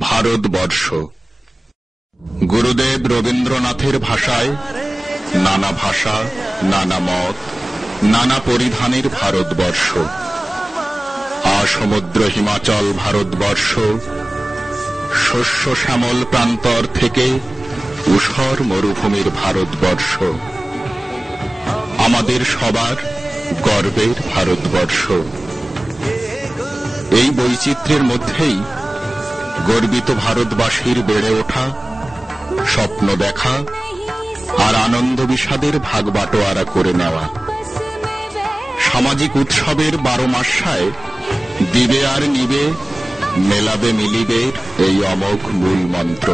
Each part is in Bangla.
ভারতবর্ষ। গুরুদেব রবীন্দ্রনাথের ভাষায় নানা ভাষা, নানা মত, নানা পরিধানের ভারতবর্ষ। আসমুদ্র হিমাচল ভারতবর্ষ, শস্য শ্যামল প্রান্তর থেকে ঊষর মরুভূমির ভারতবর্ষ। আমাদের সবার গর্বের ভারতবর্ষ। এই বৈচিত্র্যের মধ্যেই গর্বিত ভারতবাসীর বেড়ে ওঠা, স্বপ্ন দেখা আর আনন্দ বিষাদের ভাগ বাটোয়ারা করে নেওয়া। সামাজিক উৎসবের 12 মাসায় দিবে আর নিবে, মেলাবে মিলিবের এই অমোঘ মূল মন্ত্র।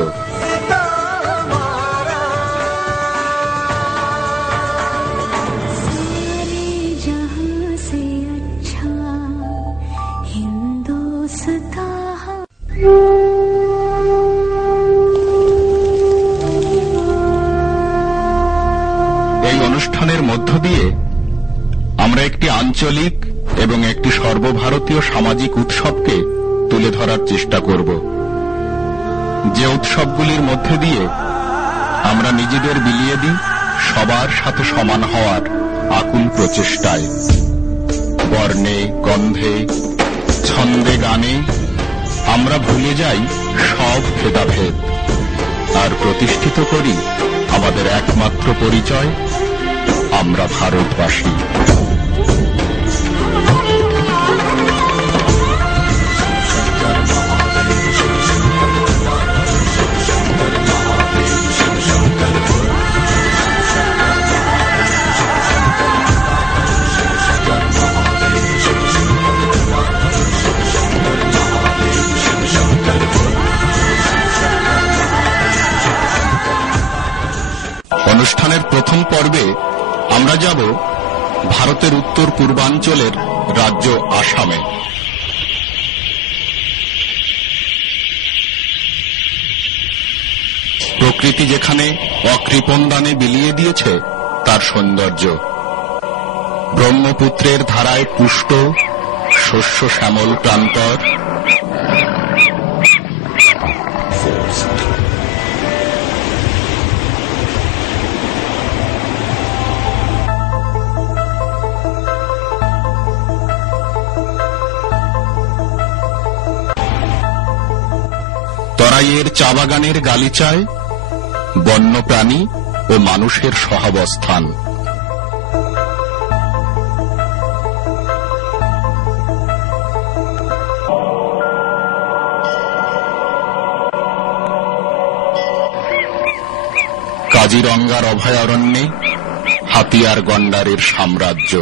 এই অনুষ্ঠানের মধ্য দিয়ে আমরা একটি আঞ্চলিক এবং একটি সর্বভারতীয় সামাজিক উৎসবকে তুলে ধরার চেষ্টা করব, যে উৎসবগুলির মধ্যে দিয়ে আমরা নিজেদের বিলিয়ে দিই সবার সাথে সমান হওয়ার আকুল প্রচেষ্টায়। বর্ণে, গন্ধে, ছন্দে, গানে আমরা ভুলে যাই সব ভেদাভেদ আর প্রতিষ্ঠিত করি আমাদের একমাত্র পরিচয়, আমরা ভারতবাসী। অনুষ্ঠানের প্রথম পর্বে আমরা যাব ভারতের উত্তর পূর্বাঞ্চলের রাজ্য আসামে। প্রকৃতি যেখানে অকৃপণ দানে বিলিয়ে দিয়েছে তার সৌন্দর্য। ব্রহ্মপুত্রের ধারায় পুষ্ট শস্য শ্যামল প্রান্তর, তরাইয়ের চা বাগানের গালিচায় বন্যপ্রাণী ও মানুষের সহাবস্থান। কাজিরঙ্গার অভয়ারণ্যে হাতি আর গন্ডারের সাম্রাজ্য।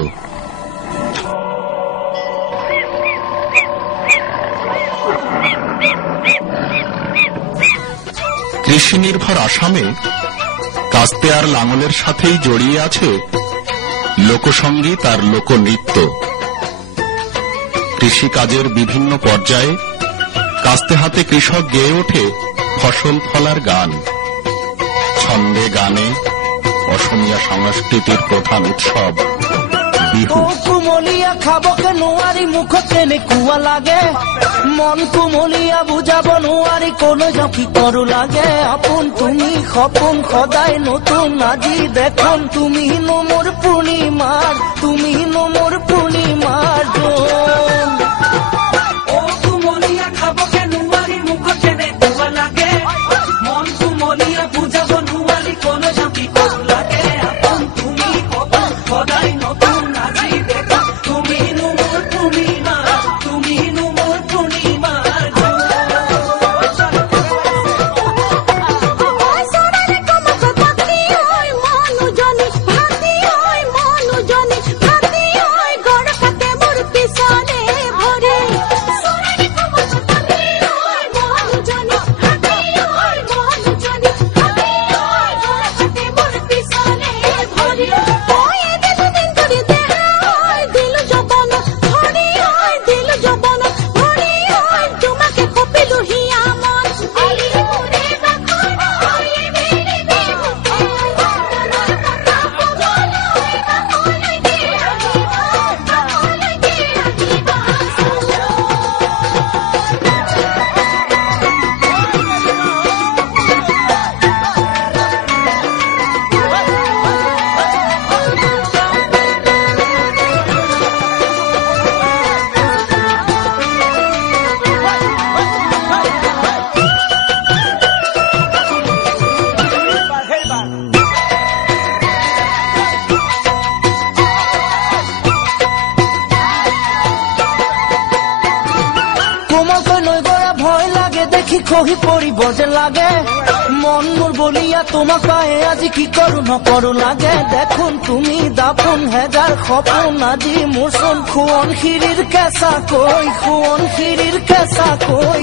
কৃষি নির্ভর আসামে কাস্তে আর লাঙলের সাথেই জড়িয়ে আছে লোকসঙ্গীত আর লোকনৃত্য। কৃষিকাজের বিভিন্ন পর্যায়ে কাস্তে হাতে কৃষক গেয়ে ওঠে ফসল ফলার গান। ছন্দে গানে অসমীয়া সংস্কৃতির প্রধান উৎসব বিহু। কুমলিয়া খাবকে নোৱাৰি মুখতে নেকুয়া লাগে, মন কুমলিয়া বুজাব নোৱাৰি কোনো জকি কৰো লাগে। আপোন তুমি সপোন সদায় নতুন, আজি দেখোন তুমি নো মোৰ পূৰ্ণিমাৰ, তুমি নো মোৰ পূৰ্ণিমাৰ জোন। ও কুমলিয়া খাবকে নোৱাৰি মুখতে নেকুয়া লাগে, মন কুমলিয়া বুজাব নোৱাৰি কোনো জকি কৰো লাগে। আপোন তুমি সপোন সদায় নতুন, পিছনে দেখি খহি পৰিব যে লাগে মন মোৰ বলিয়া তোমাক পায়ে আজি কি কৰো নকৰো লাগে দেখোন তুমি দাপোন হেজাৰ সপোন আজি মোৰ চোন খুৱন খিৰিৰ কেঁচা কৈ খুৱন খিৰিৰ কেঁচা কৈ